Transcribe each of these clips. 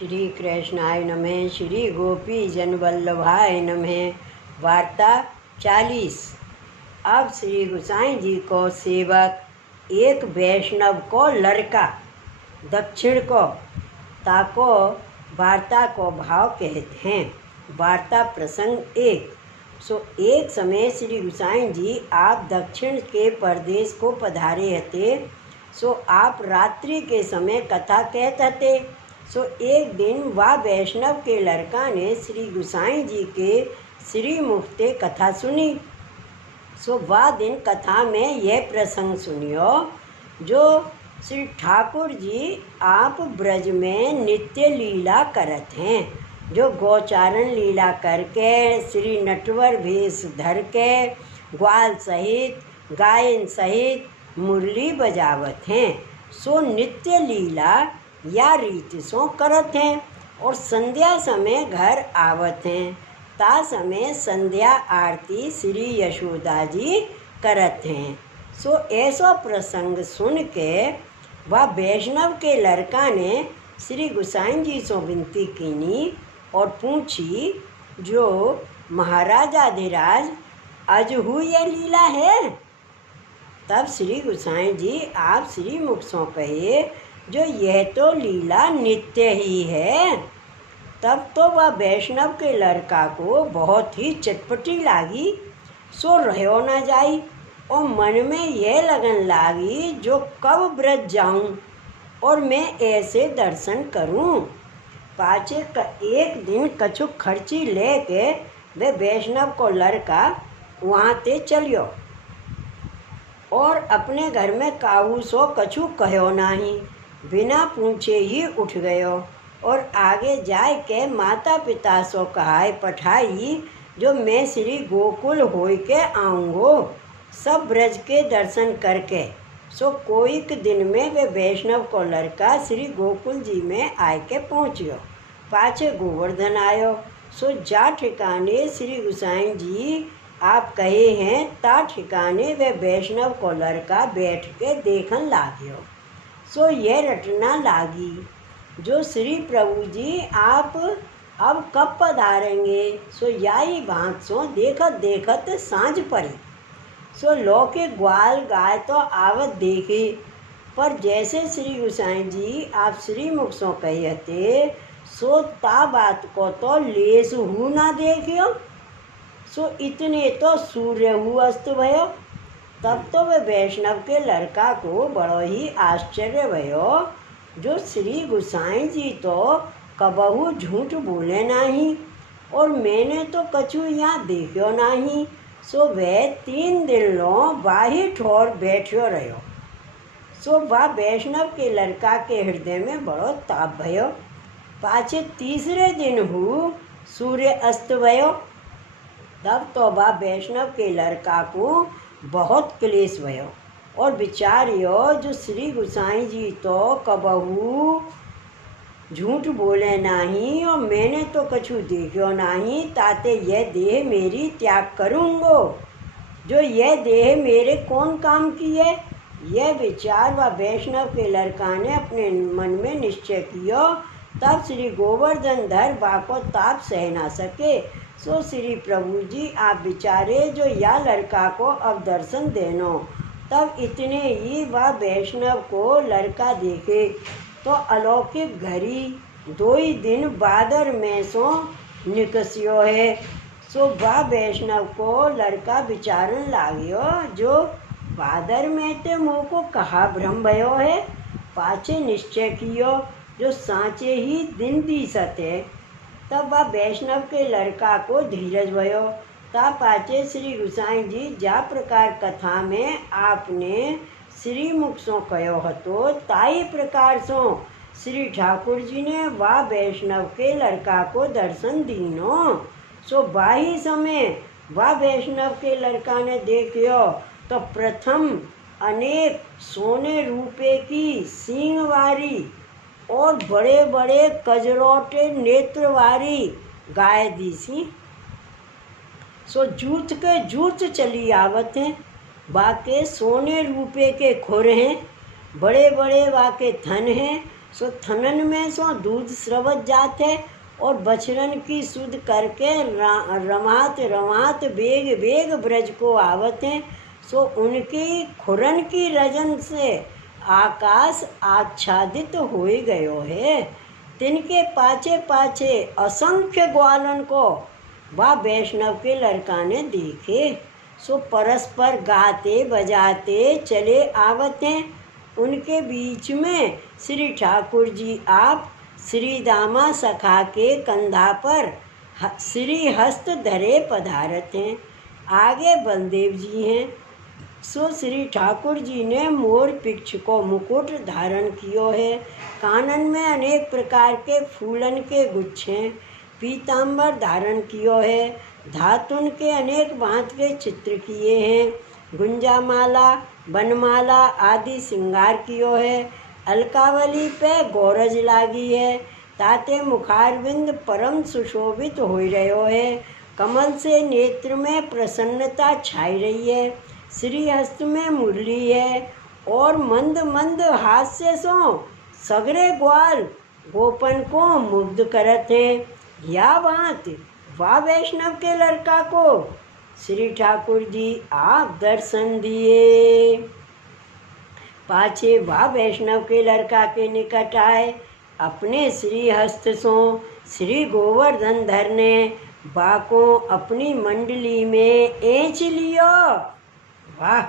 श्री कृष्णाय नमः। श्री गोपी जन वल्लभाय नमः। वार्ता 40। अब श्री गोसाई जी को सेवक एक वैष्णव को लड़का दक्षिण को ताको वार्ता को भाव कहते हैं। वार्ता प्रसंग 1। एक समय श्री गोसाई जी आप दक्षिण के प्रदेश को पधारे हते। आप रात्रि के समय कथा कहते हते। एक दिन वह वैष्णव के लड़का ने श्री गोसाई जी के श्री मुख से कथा सुनी। वह दिन कथा में यह प्रसंग सुनियो जो श्री ठाकुर जी आप ब्रज में नित्य लीला करत हैं, जो गोचारण लीला करके श्री नटवर भेष धर के ग्वाल सहित गायन सहित मुरली बजावत हैं। नित्य लीला या रीति सो करत हैं और संध्या समय घर आवत हैं। ता समय संध्या आरती श्री यशोदा जी करत हैं। ऐसा प्रसंग सुन के वह वैष्णव के लड़का ने श्री गोसाई जी से विनती कीनी और पूछी, जो महाराजाधिराज अजहू ये लीला है? तब श्री गोसाई जी आप श्री मुख से कहे, जो यह तो लीला नित्य ही है। तब तो वह वैष्णव के लड़का को बहुत ही चटपटी लागी। रहो न जाई और मन में यह लगन लागी, जो कब ब्रज जाऊं और मैं ऐसे दर्शन करूं। पाचे एक दिन कछु खर्ची लेके वे वैष्णव को लड़का वहाँ ते चलियो और अपने घर में काहू सो कछु कहो नहीं, बिना पूछे ही उठ गयो और आगे जाए के माता पिता सो कहाय पठाई, जो मैं श्री गोकुल होय के आऊँगो सब ब्रज के दर्शन करके। कोई के दिन में वे वैष्णव को लड़का श्री गोकुल जी में आए के पहुँचियो। पाछे गोवर्धन आयो। जा ठिकाने श्री गोसाई जी आप कहे हैं, ता ठिकाने वे वैष्णव को लड़का बैठ के देखन लागियो। यह रटना लागी, जो श्री प्रभु जी आप अब कब पधारेंगे। याई भांत सो देखत देखत सांझ पड़ी। लौके ग्वाल गाय तो आवत देखे, पर जैसे श्री गोसाई जी आप श्री मुख सो कहते, ता बात को तो लेस हु ना देखियो। इतने तो सूर्य हु अस्त भयो। तब तो वे वैष्णव के लड़का को बड़ो ही आश्चर्य भयो, जो श्री गोसाई जी तो कबहू झूठ बोले नहीं और मैंने तो कछु यहाँ देखियो नहीं। वह 3 दिन लो बाही ठोर बैठियो रहो। वह वैष्णव के लड़का के हृदय में बड़ो ताप भयो। पाछे तीसरे दिन हु सूर्य अस्त भयो। तब तो वह वैष्णव के लड़का को बहुत क्लेश भयो और विचारियो, जो श्री गोसाई जी तो कबहू झूठ बोले नहीं और मैंने तो कछु देखियो नहीं, ताते यह देह मेरी त्याग करूँगो। जो यह देह मेरे कौन काम की है? यह विचार व वैष्णव के लड़का ने अपने मन में निश्चय कियो। तब श्री गोवर्धन धर बाको ताप सह ना सके। श्री प्रभु जी आप विचारे, जो या लड़का को अब दर्शन देनो। तब इतने ही वह वैष्णव को लड़का देखे तो अलौकिक घड़ी 2 ही दिन बादर में सो निकसियो है। वह वैष्णव को लड़का विचारन लागियो, जो बादर में ते मुँह को कहा भ्रम भयो है। पाछे निश्चय कियो, जो सांचे ही दिन दिसत है। तब वह वैष्णव के लड़का को धीरज भयो। ता पाछे श्री गोसाई जी जा प्रकार कथा में आपने श्री मुख सो कहो हतो, ताई प्रकार सो श्री ठाकुर जी ने वह वैष्णव के लड़का को दर्शन दीनो। बाही समय वह वैष्णव के लड़का ने देखियो तो प्रथम अनेक सोने रूपे की सींग वारी और बड़े बड़े कजरोटे नेत्र वारी गाय दिसी। जूत के जूत चली आवत हैं। वाके सोने रूपे के खुर हैं, बड़े बड़े वाके थन हैं सो थनन में सो दूध स्रवत जाते और बछरन की सुध करके रमात रमात बेग बेग ब्रज को आवत हैं। सो उनकी खुरन की रजन से आकाश आच्छादित हो गयो है। तिनके पाछे पाछे असंख्य ग्वालन को वह वैष्णव के लड़का ने देखे। सो परस्पर गाते बजाते चले आवत हैं। उनके बीच में श्री ठाकुर जी आप श्री दामा सखा के कंधा पर श्री हस्त धरे पधारत हैं। आगे बलदेव जी हैं। सो श्री ठाकुर जी ने मोर पिक्ष को मुकुट धारण कियो है। कानन में अनेक प्रकार के फूलन के गुच्छे पीताम्बर धारण कियो है। धातुन के अनेक भांत के चित्र किए हैं। गुंजामाला बनमाला आदि श्रृंगार कियो है। अलकावली पे गौरज लागी है। ताते मुखारविंद परम सुशोभित हो रहो है। कमल से नेत्र में प्रसन्नता छाई रही है। श्रीहस्त में मुरली है और मंद मंद हास्य सो सगरे ग्वाल गोपन को मुग्ध करत है। या बात वाह वैष्णव के लड़का को श्री ठाकुर जी आप दर्शन दिए। पाछे वाह वैष्णव के लड़का के निकट आए। अपने श्री हस्त सो श्री गोवर्धन धरने बाको अपनी मंडली में एंच लियो। वाह!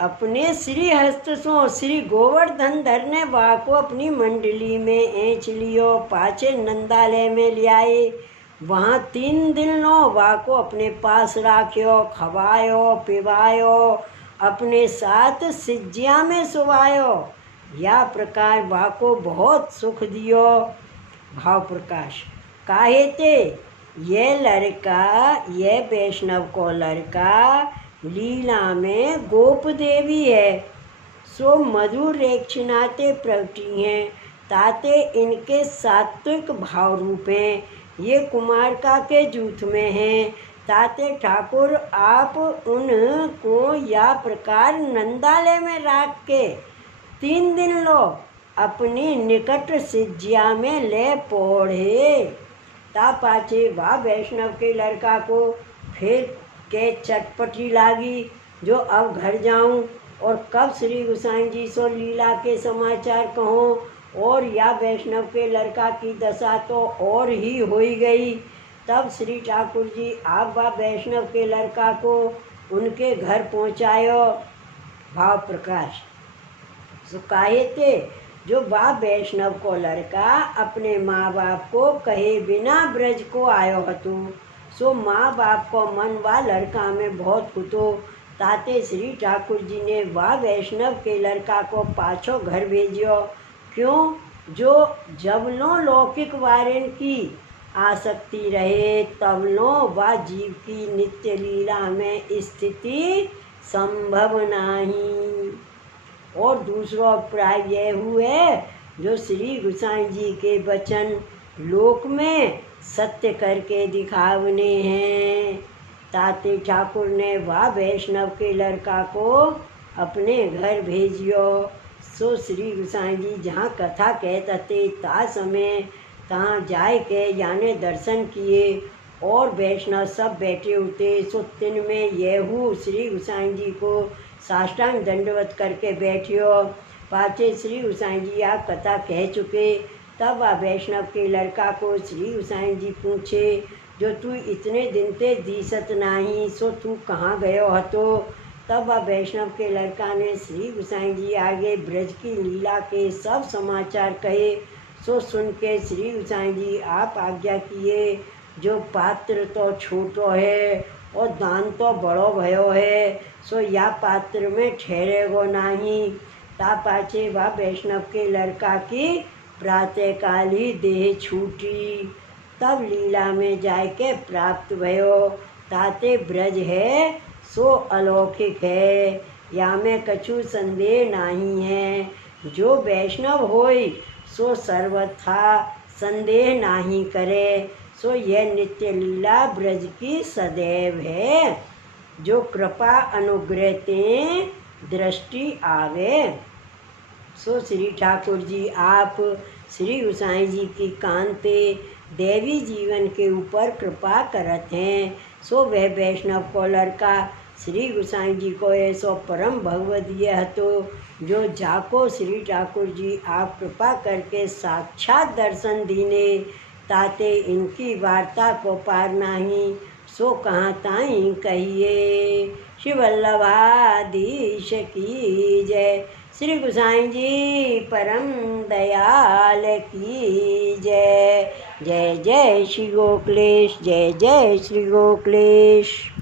अपने श्री हस्त सो श्री गोवर्धन धरने बाको अपनी मंडली में एंच लियो। पाछे नंदालय में लियाए। वहाँ 3 दिन लो बाको अपने पास राख्यो, खवायो पिवायो, अपने साथ सिज्जिया में सुवायो। या प्रकार बाको बहुत सुख दियो। भाव प्रकाश काहे ते ये लड़का ये वैष्णव को लड़का लीला में गोप देवी है। सो मधुर रेक्षनाते प्रगटी हैं। ताते इनके सात्विक भाव रूप हैं। ये कुमारका के जूथ में हैं। ताते ठाकुर आप उनको या प्रकार नंदालय में राख के 3 दिन लो अपनी निकट सिज्जिया में ले पोढ़े। ता पाछे वाह वैष्णव के लड़का को फिर के चटपटी लागी जो अब घर जाऊं और कब श्री गोसाई जी सो लीला के समाचार कहूँ। और या वैष्णव के लड़का की दशा तो और ही हो गई। तब श्री ठाकुर जी आप वाह वैष्णव के लड़का को उनके घर पहुँचायो। भाव प्रकाश सुकाए थे जो वाह वैष्णव को लड़का अपने माँ बाप को कहे बिना ब्रज को आयो हतो। सो माँ बाप को मन वा लड़का में बहुत हुतो। ताते श्री ठाकुर जी ने वाह वैष्णव के लड़का को पाछो घर भेजियो। क्यों जो जब लो लौकिक वारेन की आसक्ति रहे तब लो वा जीव की नित्य लीला में स्थिति संभव नहीं। और दूसरा अभिप्राय यह हुए जो श्री गोसाई जी के वचन लोक में सत्य करके दिखावने हैं। ताते ठाकुर ने वाह वैष्णव के लड़का को अपने घर भेजियो। सो श्री गोसाई जी जहाँ कथा कहते ता समय तहाँ जाय के याने दर्शन किए और वैष्णव सब बैठे होते। सो दिन में येहू श्री गोसाई जी को साष्टांग दंडवत करके बैठियो। पाछे श्री गोसाई जी आप कथा कह चुके। तब वह वैष्णव के लड़का को श्री गोसाई जी पूछे जो तू इतने दिन ते दिसत नाही सो तू कहाँ गयो हतो। तब वह वैष्णव के लड़का ने श्री गोसाई जी आगे ब्रज की लीला के सब समाचार कहे। सो सुन के श्री गोसाई जी आप आज्ञा किए जो पात्र तो छोटो है और दान तो बड़ो भयो है। सो या पात्र में ठहरेगो नहीं। ता पाछे वह वैष्णव के लड़का की प्रातःकाल ही देह छूटी। तब लीला में जाके प्राप्त भयो। ताते ब्रज है सो अलौकिक है या में कछु संदेह नहीं है। जो वैष्णव होई सो सर्वथा संदेह नहीं करे। सो यह नित्य लीला ब्रज की सदैव है जो कृपा अनुग्रह ते दृष्टि आवे। सो श्री ठाकुर जी आप श्री गोसाई जी की कांते देवी जीवन के ऊपर कृपा करत हैं। सो वह वैष्णव को लड़का श्री गोसाई जी को ऐसो परम भगवदीय हतो जो जाको श्री ठाकुर जी आप कृपा करके साक्षात दर्शन दीने ताते इनकी वार्ता को पार नाही। सो कहाँ ताई कहिए। श्री वल्लभाधीश की जय। श्री गोसाई जी परम दयाल की जय। जय जय श्री गोकुलेश, जय जय श्री गोकुलेश।